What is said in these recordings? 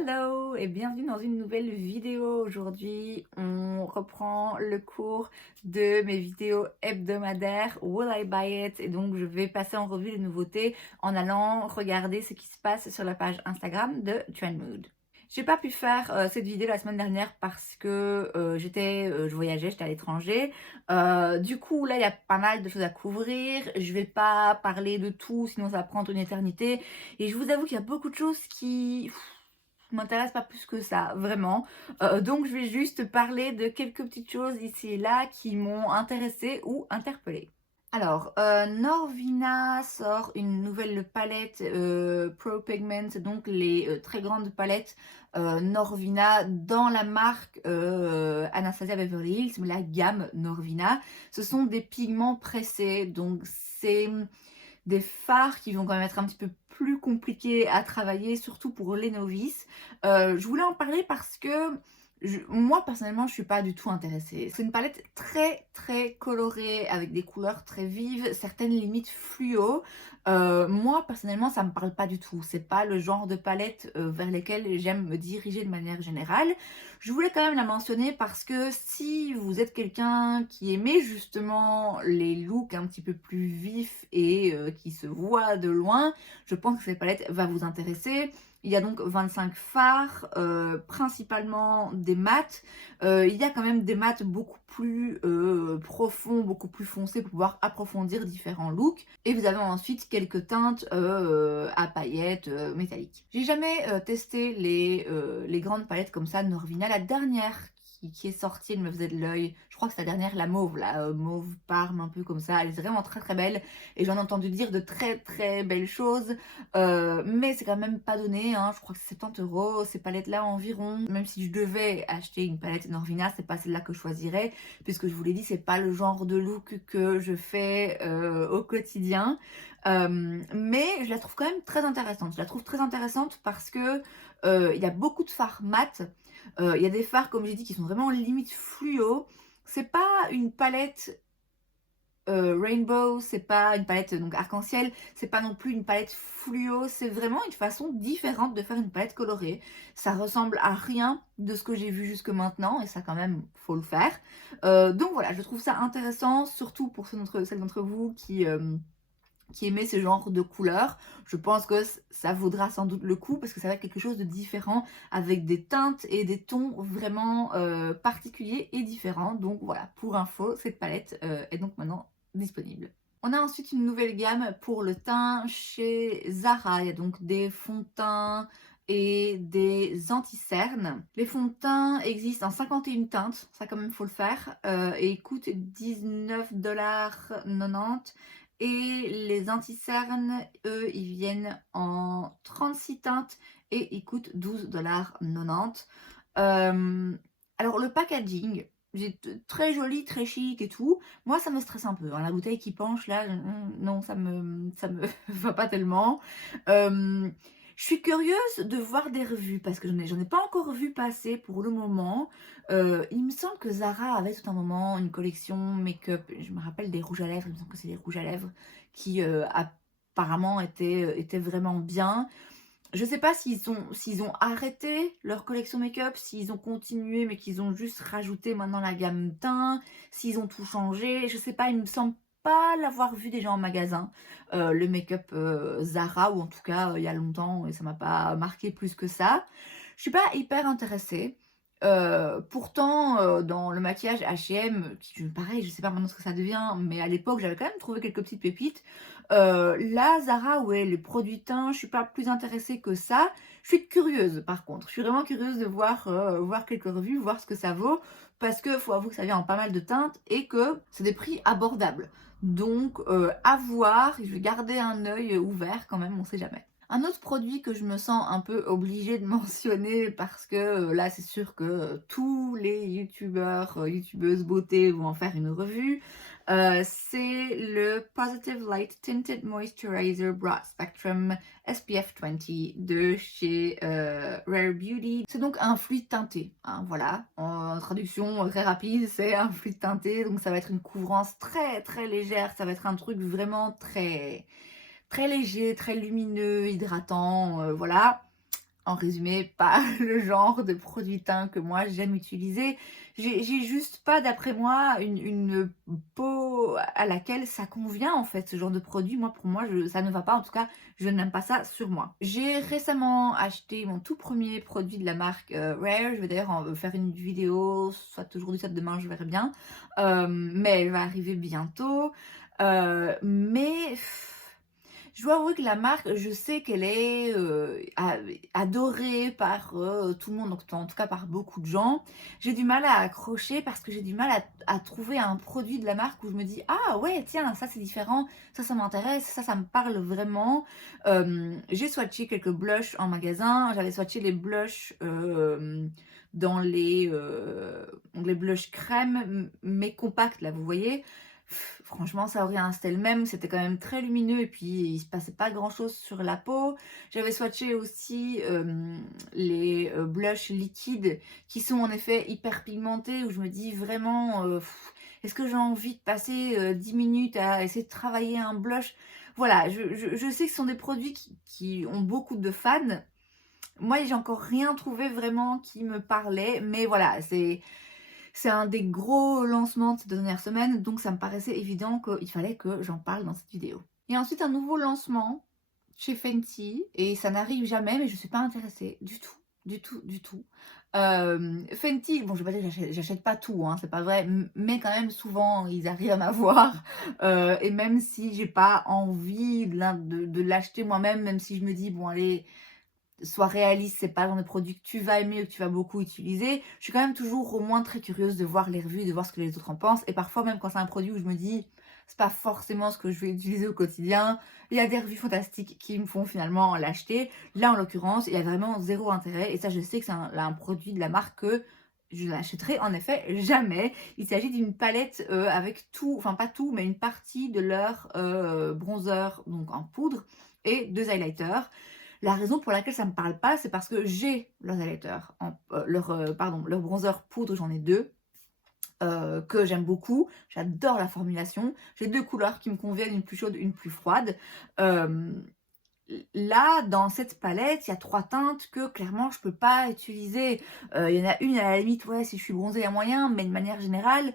Hello et bienvenue dans une nouvelle vidéo. Aujourd'hui, on reprend le cours de mes vidéos hebdomadaires Will I Buy It? Et donc, je vais passer en revue les nouveautés en allant regarder ce qui se passe sur la page Instagram de Trendmood. J'ai pas pu faire cette vidéo la semaine dernière parce que je voyageais, j'étais à l'étranger. Du coup, là, il y a pas mal de choses à couvrir. Je vais pas parler de tout, sinon ça va prendre une éternité. Et je vous avoue qu'il y a beaucoup de choses qui m'intéresse pas plus que ça, vraiment. Donc je vais juste parler de quelques petites choses ici et là qui m'ont intéressée ou interpellée. Alors, Norvina sort une nouvelle palette Pro Pigment, donc les très grandes palettes Norvina dans la marque Anastasia Beverly Hills, mais la gamme Norvina. Ce sont des pigments pressés, donc c'est des fards qui vont quand même être un petit peu plus compliqués à travailler, surtout pour les novices. Je voulais en parler parce que moi personnellement je suis pas du tout intéressée. C'est une palette très très colorée avec des couleurs très vives, certaines limites fluo. Moi personnellement ça me parle pas du tout, c'est pas le genre de palette vers lesquelles j'aime me diriger de manière générale. Je voulais quand même la mentionner parce que si vous êtes quelqu'un qui aimait justement les looks un petit peu plus vifs et qui se voient de loin, je pense que cette palette va vous intéresser. Il y a donc 25 fards, principalement des mats. Il y a quand même des mats beaucoup plus profonds, beaucoup plus foncés pour pouvoir approfondir différents looks. Et vous avez ensuite quelques teintes à paillettes métalliques. J'ai jamais testé les grandes palettes comme ça de Norvina. La dernière qui est sortie, elle me faisait de l'œil. Je crois que c'est la dernière, la mauve, la mauve parme, un peu comme ça. Elle est vraiment très très belle et j'en ai entendu dire de très très belles choses. Mais c'est quand même pas donné, hein. Je crois que c'est 70 € ces palettes-là environ. Même si je devais acheter une palette Norvina, c'est pas celle-là que je choisirais, puisque je vous l'ai dit, c'est pas le genre de look que je fais au quotidien. Mais je la trouve quand même très intéressante. Je la trouve très intéressante parce que il y a beaucoup de fards mat. Il y a des fards, comme j'ai dit, qui sont vraiment limite fluo. C'est pas une palette rainbow, c'est pas une palette donc arc-en-ciel, c'est pas non plus une palette fluo, c'est vraiment une façon différente de faire une palette colorée. Ça ressemble à rien de ce que j'ai vu jusque maintenant et ça quand même faut le faire. Donc voilà, je trouve ça intéressant, surtout pour celles d'entre vous qui aimait ce genre de couleurs. Je pense que ça vaudra sans doute le coup parce que ça va être quelque chose de différent avec des teintes et des tons vraiment particuliers et différents. Donc voilà, pour info, cette palette est donc maintenant disponible. On a ensuite une nouvelle gamme pour le teint chez Zara. Il y a donc des fonds de teint et des anti-cernes. Les fonds de teint existent en 51 teintes, ça quand même faut le faire, et ils coûtent 19,90 $. Et les anti-cernes, eux, ils viennent en 36 teintes et ils coûtent 12,90 $. Alors le packaging, très joli, très chic et tout. Moi, ça me stresse un peu, hein. La bouteille qui penche là, non, ça me va pas tellement. Je suis curieuse de voir des revues parce que j'en ai pas encore vu passer pour le moment. Il me semble que Zara avait tout un moment une collection make-up. Je me rappelle des rouges à lèvres, il me semble que c'est des rouges à lèvres qui apparemment étaient vraiment bien. Je sais pas s'ils ont arrêté leur collection make-up, s'ils ont continué mais qu'ils ont juste rajouté maintenant la gamme teint, s'ils ont tout changé. Je sais pas, il me semble pas l'avoir vu déjà en magasin, le make-up Zara, ou en tout cas il y a longtemps et ça m'a pas marqué plus que ça. Je suis pas hyper intéressée. Pourtant, dans le maquillage H&M, pareil, je sais pas maintenant ce que ça devient, mais à l'époque, j'avais quand même trouvé quelques petites pépites. Là, Zara, ouais, les produits teints, je suis pas plus intéressée que ça. Je suis curieuse, par contre. Je suis vraiment curieuse de voir quelques revues, voir ce que ça vaut, parce que faut avouer que ça vient en pas mal de teintes et que c'est des prix abordables. Donc, à voir. Je vais garder un œil ouvert quand même, on sait jamais. Un autre produit que je me sens un peu obligée de mentionner parce que là c'est sûr que tous les youtubeurs, youtubeuses beauté vont en faire une revue, c'est le Positive Light Tinted Moisturizer Broad Spectrum SPF 20 de chez Rare Beauty. C'est donc un fluide teinté, hein, voilà, en traduction très rapide, c'est un fluide teinté, donc ça va être une couvrance très très légère, ça va être un truc vraiment très léger, très lumineux, hydratant, voilà. En résumé, pas le genre de produit teint que moi j'aime utiliser. J'ai juste pas, d'après moi, une peau à laquelle ça convient en fait, ce genre de produit. Moi, pour moi, ça ne va pas. En tout cas, je n'aime pas ça sur moi. J'ai récemment acheté mon tout premier produit de la marque Rare. Je vais d'ailleurs en faire une vidéo, soit aujourd'hui, soit demain, je verrai bien. Mais elle va arriver bientôt. Mais je dois avouer que la marque, je sais qu'elle est adorée par tout le monde, donc en tout cas par beaucoup de gens. J'ai du mal à accrocher parce que j'ai du mal à trouver un produit de la marque où je me dis ah ouais tiens ça c'est différent, ça m'intéresse, ça me parle vraiment. J'ai swatché quelques blushs en magasin, j'avais swatché les blushs dans les blushs crème mais compacts là vous voyez. Franchement, ça aurait resté le même, c'était quand même très lumineux et puis il se passait pas grand chose sur la peau. J'avais swatché aussi les blushs liquides qui sont en effet hyper pigmentés où je me dis vraiment est-ce que j'ai envie de passer 10 minutes à essayer de travailler un blush. Voilà, je sais que ce sont des produits qui ont beaucoup de fans. Moi, j'ai encore rien trouvé vraiment qui me parlait, mais voilà, c'est un des gros lancements de ces dernières semaines, donc ça me paraissait évident qu'il fallait que j'en parle dans cette vidéo. Et ensuite un nouveau lancement chez Fenty, et ça n'arrive jamais, mais je ne suis pas intéressée du tout, du tout, du tout. Fenty, bon je vais pas dire que j'achète pas tout, hein, c'est pas vrai, mais quand même souvent ils arrivent à m'avoir, et même si j'ai pas envie de l'acheter moi-même, même si je me dis bon allez, sois réaliste, c'est pas le genre de produit que tu vas aimer ou que tu vas beaucoup utiliser. Je suis quand même toujours au moins très curieuse de voir les revues, de voir ce que les autres en pensent. Et parfois, même quand c'est un produit où je me dis, c'est pas forcément ce que je vais utiliser au quotidien, il y a des revues fantastiques qui me font finalement l'acheter. Là, en l'occurrence, il y a vraiment zéro intérêt. Et ça, je sais que c'est un produit de la marque que je n'achèterai en effet jamais. Il s'agit d'une palette avec tout, enfin pas tout, mais une partie de leur bronzer, donc en poudre, et 2 highlighters. La raison pour laquelle ça me parle pas, c'est parce que j'ai leurs highlighters, leur bronzer poudre, j'en ai 2, que j'aime beaucoup. J'adore la formulation. J'ai 2 couleurs qui me conviennent, une plus chaude, une plus froide. Là, dans cette palette, il y a 3 teintes que clairement je peux pas utiliser. Il y en a une à la limite, ouais, si je suis bronzée, il y a moyen, mais de manière générale,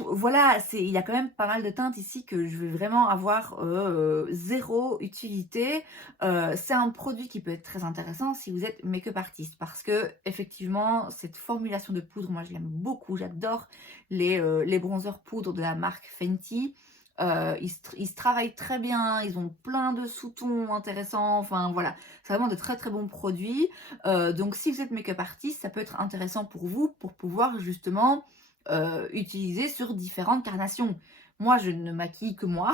voilà, il y a quand même pas mal de teintes ici que je vais vraiment avoir zéro utilité. C'est un produit qui peut être très intéressant si vous êtes make-up artiste parce que effectivement cette formulation de poudre, moi je l'aime beaucoup. J'adore les bronzers poudre de la marque Fenty. Ils se travaillent très bien, ils ont plein de sous-tons intéressants, enfin voilà, c'est vraiment de très très bons produits. Donc si vous êtes make-up artiste, ça peut être intéressant pour vous pour pouvoir justement utiliser sur différentes carnations. Moi, je ne maquille que moi.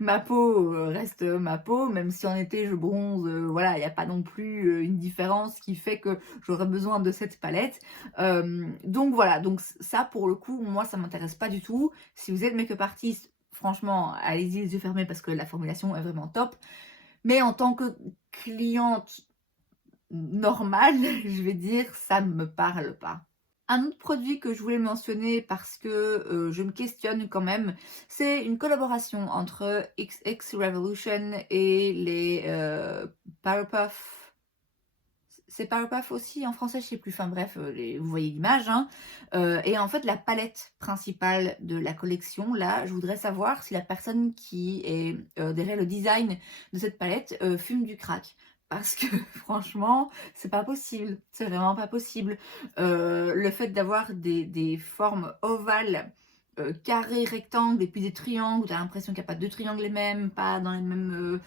Ma peau reste ma peau, même si en été je bronze, voilà, il n'y a pas non plus une différence qui fait que j'aurais besoin de cette palette. Donc voilà, donc ça pour le coup, moi ça m'intéresse pas du tout. Si vous êtes make-up artiste, franchement, allez-y les yeux fermés parce que la formulation est vraiment top. Mais en tant que cliente normale, je vais dire, ça ne me parle pas. Un autre produit que je voulais mentionner parce que je me questionne quand même, c'est une collaboration entre XX Revolution et les Powerpuff. C'est Powerpuff aussi en français, je sais plus. Enfin bref, vous voyez l'image. Hein. Et en fait, la palette principale de la collection, là, je voudrais savoir si la personne qui est derrière le design de cette palette fume du crack. Parce que franchement, c'est pas possible. C'est vraiment pas possible. Le fait d'avoir des formes ovales, carrés, rectangles, et puis des triangles, où tu as l'impression qu'il n'y a pas deux triangles les mêmes, pas dans les mêmes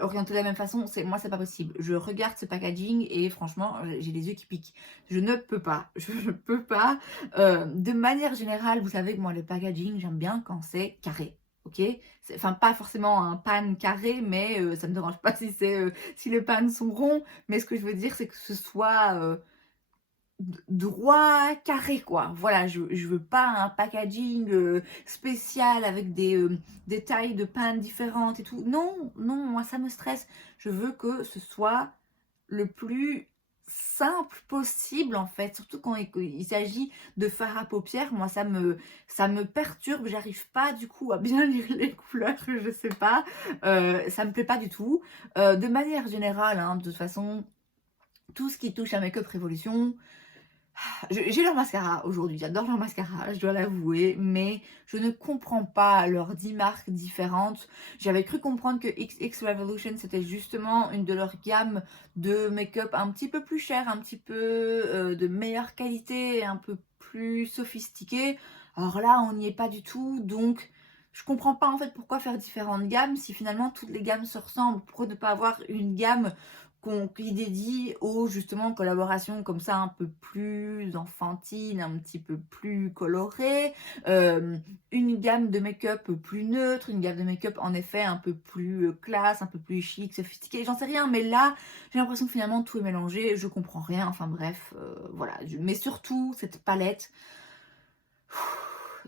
orientés de la même façon, moi c'est pas possible. Je regarde ce packaging et franchement j'ai les yeux qui piquent. Je ne peux pas, je ne peux pas. De manière générale, vous savez que moi le packaging j'aime bien quand c'est carré. Ok, enfin pas forcément un pan carré, mais ça me dérange pas si les pans sont ronds. Mais ce que je veux dire, c'est que ce soit droit, carré quoi. Voilà, je veux pas un packaging spécial avec des tailles de pain différentes et tout. Non, non, moi ça me stresse. Je veux que ce soit le plus simple possible en fait, surtout quand il s'agit de fard à paupières. Moi ça me perturbe, j'arrive pas du coup à bien lire les couleurs, je sais pas, ça me plaît pas du tout. De manière générale, hein, de toute façon, tout ce qui touche à Make Up Révolution, j'ai leur mascara aujourd'hui, j'adore leur mascara, je dois l'avouer, mais je ne comprends pas leurs 10 marques différentes. J'avais cru comprendre que XX Revolution, c'était justement une de leurs gammes de make-up un petit peu plus chère, un petit peu de meilleure qualité, un peu plus sophistiquée. Alors là, on n'y est pas du tout, donc je comprends pas en fait pourquoi faire différentes gammes si finalement toutes les gammes se ressemblent. Pourquoi ne pas avoir une gamme qui dédie aux justement collaborations comme ça un peu plus enfantines, un petit peu plus colorées, une gamme de make-up plus neutre, une gamme de make-up en effet un peu plus classe, un peu plus chic, sophistiquée, j'en sais rien, mais là j'ai l'impression que finalement tout est mélangé, je comprends rien, enfin bref, voilà. Mais surtout cette palette,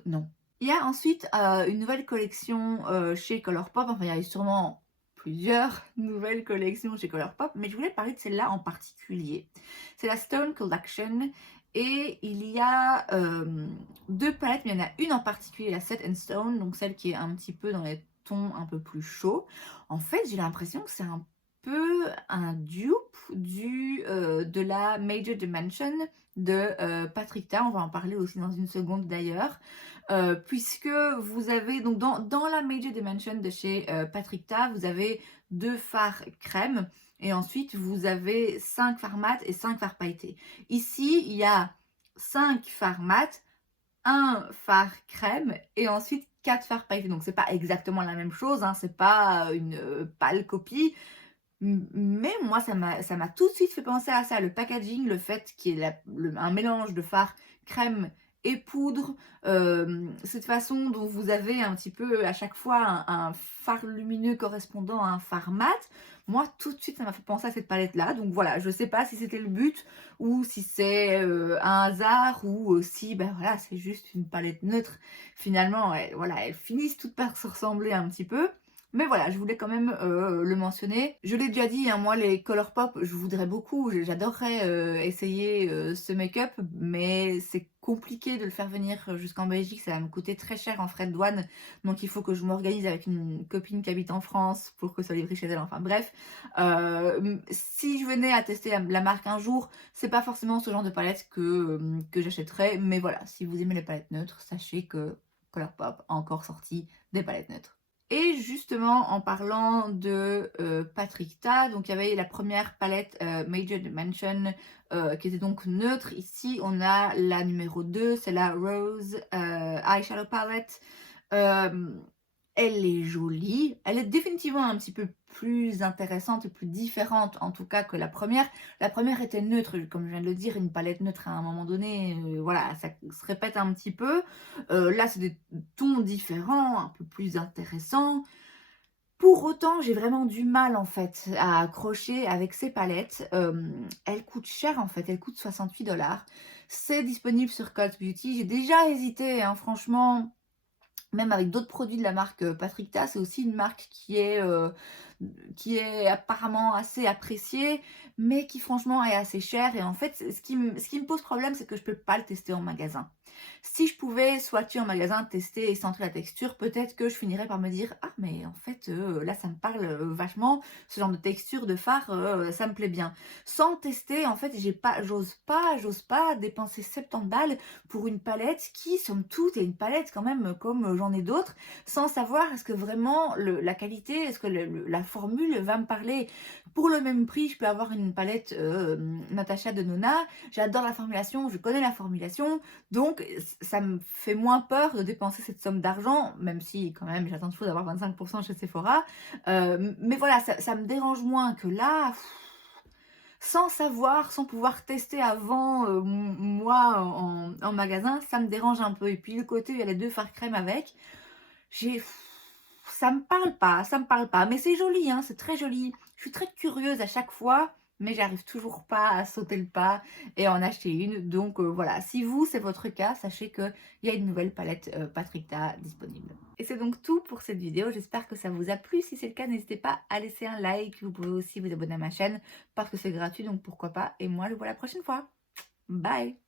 non. Il y a ensuite une nouvelle collection chez Colourpop, enfin il y a eu sûrement plusieurs nouvelles collections chez Colourpop, mais je voulais parler de celle-là en particulier. C'est la Stone Collection et il y a deux palettes, mais il y en a une en particulier, la Set and Stone, donc celle qui est un petit peu dans les tons un peu plus chauds. En fait, j'ai l'impression que c'est un peu un dupe de la Major Dimension de Patrick Ta. On va en parler aussi dans une seconde d'ailleurs. Puisque vous avez, donc dans la Major Dimension de chez Patrick Ta, vous avez 2 fards crème et ensuite vous avez 5 fards mat et 5 fards pailletés. Ici, il y a 5 fards mat, 1 fard crème et ensuite 4 fards pailletés. Donc c'est pas exactement la même chose, hein, c'est pas une pâle copie. Mais moi, ça m'a tout de suite fait penser à ça. Le packaging, le fait qu'il y ait un mélange de fard crème et poudre, cette façon dont vous avez un petit peu à chaque fois un fard lumineux correspondant à un fard mat, moi tout de suite ça m'a fait penser à cette palette là. Donc voilà, je sais pas si c'était le but ou si c'est un hasard ou si ben voilà, c'est juste une palette neutre. Finalement, voilà, elles finissent toutes par se ressembler un petit peu. Mais voilà, je voulais quand même le mentionner. Je l'ai déjà dit, hein, moi les Colourpop, je voudrais beaucoup, j'adorerais essayer ce make-up, mais c'est compliqué de le faire venir jusqu'en Belgique, ça va me coûter très cher en frais de douane, donc il faut que je m'organise avec une copine qui habite en France pour que ça soit livré chez elle, enfin bref. Si je venais à tester la marque un jour, c'est pas forcément ce genre de palette que j'achèterais, mais voilà, si vous aimez les palettes neutres, sachez que Colourpop a encore sorti des palettes neutres. Et justement, en parlant de Patrick Ta, donc il y avait la première palette Major Dimension qui était donc neutre. Ici, on a la numéro 2, c'est la Rose Eyeshadow Palette. Elle est jolie, elle est définitivement un petit peu plus intéressante et plus différente en tout cas que la première. La première était neutre, comme je viens de le dire, une palette neutre à un moment donné, voilà, ça se répète un petit peu. Là, c'est des tons différents, un peu plus intéressants. Pour autant, j'ai vraiment du mal en fait à accrocher avec ces palettes. Elles coûtent cher en fait, elles coûtent 68 $. C'est disponible sur Cult Beauty. J'ai déjà hésité, hein, franchement. Même avec d'autres produits de la marque Patrick Ta, c'est aussi une marque qui est apparemment assez appréciée, mais qui franchement est assez chère. Et en fait, ce qui me pose problème, c'est que je ne peux pas le tester en magasin. Si je pouvais, soit tu en magasin, tester et sentir la texture, peut-être que je finirais par me dire « Ah, mais en fait, là, ça me parle vachement, ce genre de texture de fard, ça me plaît bien. » Sans tester, en fait, j'ose pas dépenser 70 balles pour une palette qui, somme toute, est une palette quand même comme j'en ai d'autres, sans savoir est-ce que vraiment la qualité, est-ce que la formule va me parler. Pour le même prix, je peux avoir une palette Natasha Denona, j'adore la formulation, je connais la formulation, donc ça me fait moins peur de dépenser cette somme d'argent, même si quand même j'attends toujours d'avoir 25% chez Sephora, mais voilà, ça me dérange moins que là. Sans savoir, sans pouvoir tester avant moi en magasin, ça me dérange un peu. Et puis le côté où il y a les 2 fards crème avec, ça me parle pas, ça me parle pas. Mais c'est joli, hein, c'est très joli. Je suis très curieuse à chaque fois mais j'arrive toujours pas à sauter le pas et en acheter une. Donc voilà, si vous, c'est votre cas, sachez qu'il y a une nouvelle palette Patricta disponible. Et c'est donc tout pour cette vidéo. J'espère que ça vous a plu. Si c'est le cas, n'hésitez pas à laisser un like. Vous pouvez aussi vous abonner à ma chaîne parce que c'est gratuit, donc pourquoi pas. Et moi, je vous vois la prochaine fois. Bye!